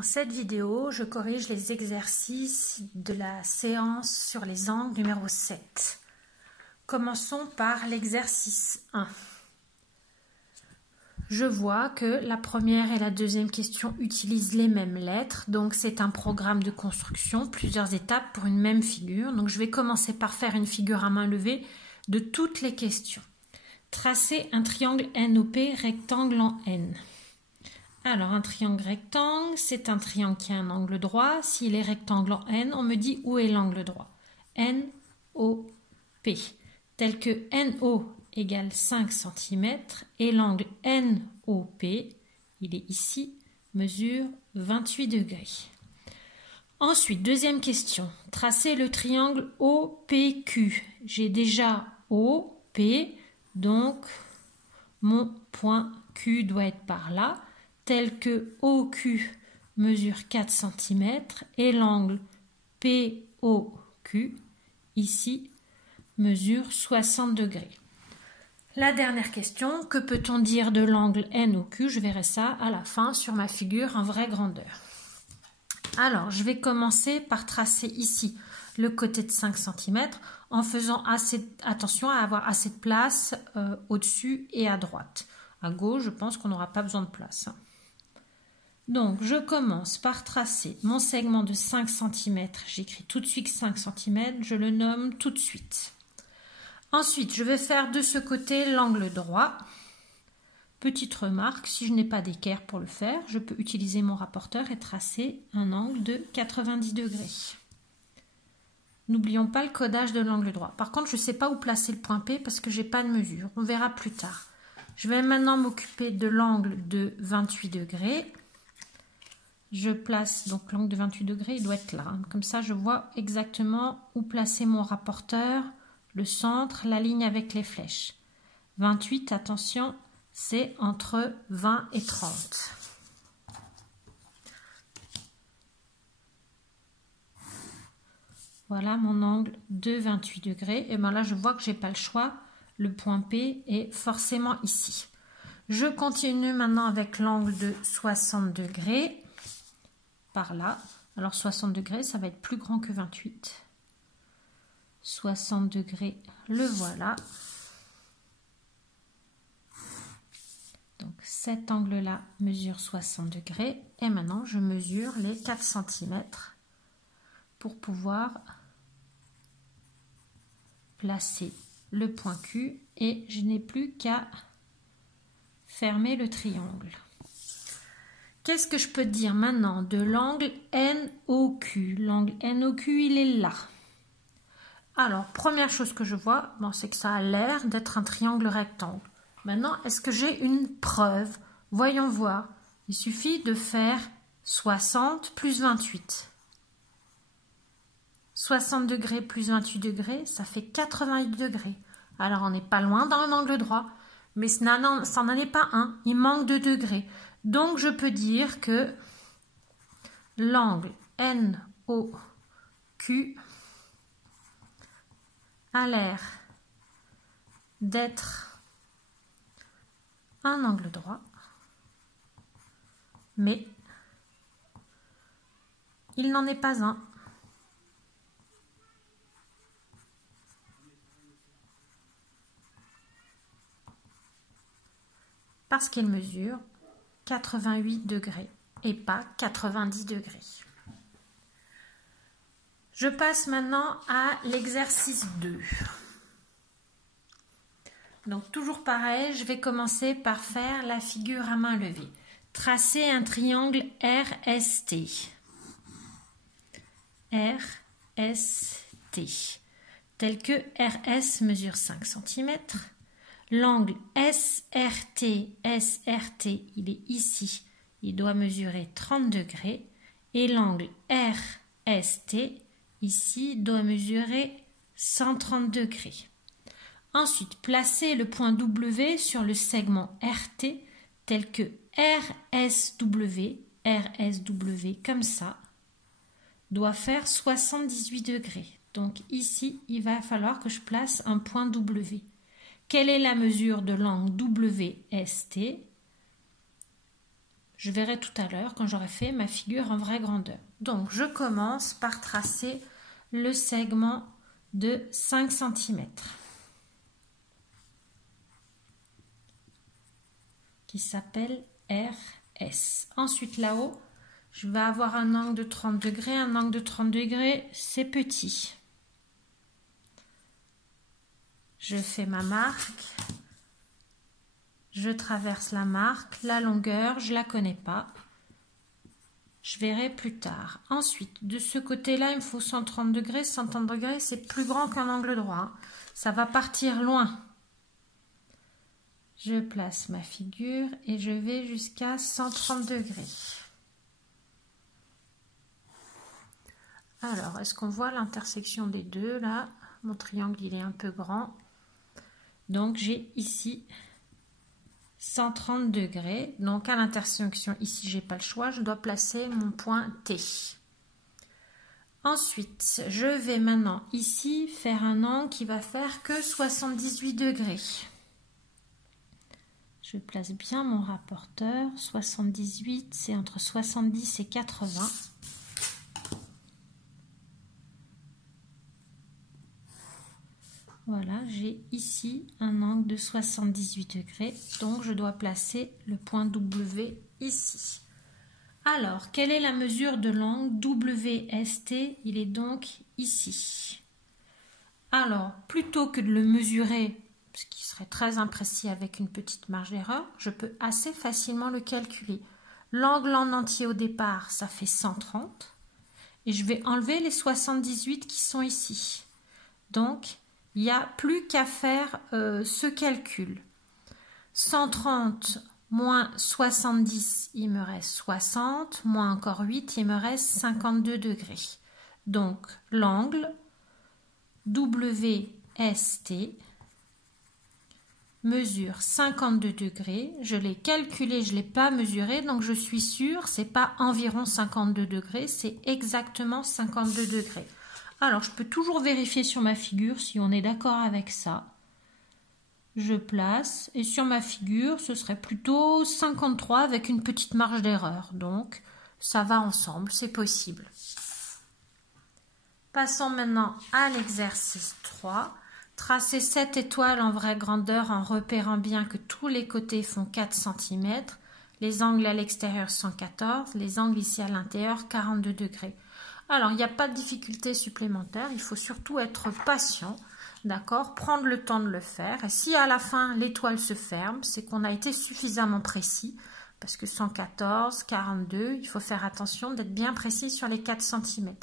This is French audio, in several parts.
Dans cette vidéo, je corrige les exercices de la séance sur les angles numéro 7. Commençons par l'exercice 1. Je vois que la première et la deuxième question utilisent les mêmes lettres, donc c'est un programme de construction, plusieurs étapes pour une même figure. Donc je vais commencer par faire une figure à main levée de toutes les questions. Tracer un triangle NOP rectangle en N. Alors, un triangle rectangle, c'est un triangle qui a un angle droit. S'il est rectangle en N, on me dit où est l'angle droit. NOP, tel que NO égale 5 cm et l'angle NOP, il est ici, mesure 28 degrés. Ensuite, deuxième question, tracer le triangle OPQ. J'ai déjà OP, donc mon point Q doit être par là, tel que OQ mesure 4 cm et l'angle POQ, ici, mesure 60 degrés. La dernière question, que peut-on dire de l'angle NOQ? Je verrai ça à la fin sur ma figure en vraie grandeur. Alors, je vais commencer par tracer ici le côté de 5 cm en faisant attention à avoir assez de place au-dessus et à droite. À gauche, je pense qu'on n'aura pas besoin de place. Donc, je commence par tracer mon segment de 5 cm. J'écris tout de suite 5 cm, je le nomme tout de suite. Ensuite, je vais faire de ce côté l'angle droit. Petite remarque, si je n'ai pas d'équerre pour le faire, je peux utiliser mon rapporteur et tracer un angle de 90 degrés. N'oublions pas le codage de l'angle droit. Par contre, je ne sais pas où placer le point P parce que je n'ai pas de mesure. On verra plus tard. Je vais maintenant m'occuper de l'angle de 28 degrés. Je place donc l'angle de 28 degrés, il doit être là. Comme ça, je vois exactement où placer mon rapporteur, le centre, la ligne avec les flèches. 28, attention, c'est entre 20 et 30. Voilà mon angle de 28 degrés. Et bien là, je vois que je n'ai pas le choix. Le point P est forcément ici. Je continue maintenant avec l'angle de 60 degrés. Par là. Alors 60 degrés, ça va être plus grand que 28. 60 degrés, le voilà. Donc cet angle-là mesure 60 degrés. Et maintenant, je mesure les 4 cm pour pouvoir placer le point Q. Et je n'ai plus qu'à fermer le triangle. Qu'est-ce que je peux dire maintenant de l'angle NOQ? L'angle NOQ, il est là. Alors, première chose que je vois, c'est que ça a l'air d'être un triangle rectangle. Maintenant, est-ce que j'ai une preuve? Voyons voir. Il suffit de faire 60 plus 28. 60 degrés plus 28 degrés, ça fait 88 degrés. Alors, on n'est pas loin dans un angle droit, mais ça n'en est pas un. Il manque 2 degrés. Donc, je peux dire que l'angle NOQ a l'air d'être un angle droit, mais il n'en est pas un. Parce qu'il mesure 88 degrés et pas 90 degrés. Je passe maintenant à l'exercice 2. Donc toujours pareil, je vais commencer par faire la figure à main levée. Tracer un triangle RST. RST. Tel que RS mesure 5 cm. L'angle SRT, il est ici, il doit mesurer 30 degrés. Et l'angle RST, ici, doit mesurer 130 degrés. Ensuite, placez le point W sur le segment RT, tel que RSW, comme ça, doit faire 78 degrés. Donc ici, il va falloir que je place un point W. Quelle est la mesure de l'angle WST? Je verrai tout à l'heure quand j'aurai fait ma figure en vraie grandeur. Donc, je commence par tracer le segment de 5 cm qui s'appelle RS. Ensuite, là-haut, je vais avoir un angle de 30 degrés. Un angle de 30 degrés, c'est petit. Je fais ma marque. Je traverse la marque. La longueur, je ne la connais pas. Je verrai plus tard. Ensuite, de ce côté-là, il me faut 130 degrés. 130 degrés, c'est plus grand qu'un angle droit. Ça va partir loin. Je place ma figure et je vais jusqu'à 130 degrés. Alors, est-ce qu'on voit l'intersection des deux là? Mon triangle, il est un peu grand. Donc, j'ai ici 130 degrés. Donc, à l'intersection, ici, j'ai pas le choix. Je dois placer mon point T. Ensuite, je vais maintenant ici faire un angle qui va faire que 78 degrés. Je place bien mon rapporteur. 78, c'est entre 70 et 80. Voilà, j'ai ici un angle de 78 degrés, donc je dois placer le point W ici. Alors, quelle est la mesure de l'angle WST? Il est donc ici. Alors, plutôt que de le mesurer, ce qui serait très imprécis avec une petite marge d'erreur, je peux assez facilement le calculer. L'angle en entier au départ, ça fait 130, et je vais enlever les 78 qui sont ici. Donc, il n'y a plus qu'à faire ce calcul. 130 moins 70, il me reste 60, moins encore 8, il me reste 52 degrés. Donc, l'angle WST mesure 52 degrés. Je l'ai calculé, je ne l'ai pas mesuré, donc je suis sûre, ce n'est pas environ 52 degrés, c'est exactement 52 degrés. Alors, je peux toujours vérifier sur ma figure si on est d'accord avec ça. Je place et sur ma figure, ce serait plutôt 53 avec une petite marge d'erreur. Donc, ça va ensemble, c'est possible. Passons maintenant à l'exercice 3. Tracer 7 étoiles en vraie grandeur en repérant bien que tous les côtés font 4 cm. Les angles à l'extérieur 114, les angles ici à l'intérieur 42 degrés. Alors, il n'y a pas de difficulté supplémentaire, il faut surtout être patient, d'accord, prendre le temps de le faire. Et si à la fin l'étoile se ferme, c'est qu'on a été suffisamment précis, parce que 114, 42, il faut faire attention d'être bien précis sur les 4 cm.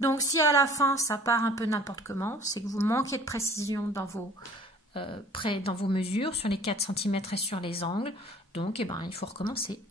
Donc, si à la fin ça part un peu n'importe comment, c'est que vous manquez de précision dans vos mesures, sur les 4 cm et sur les angles. Donc, il faut recommencer.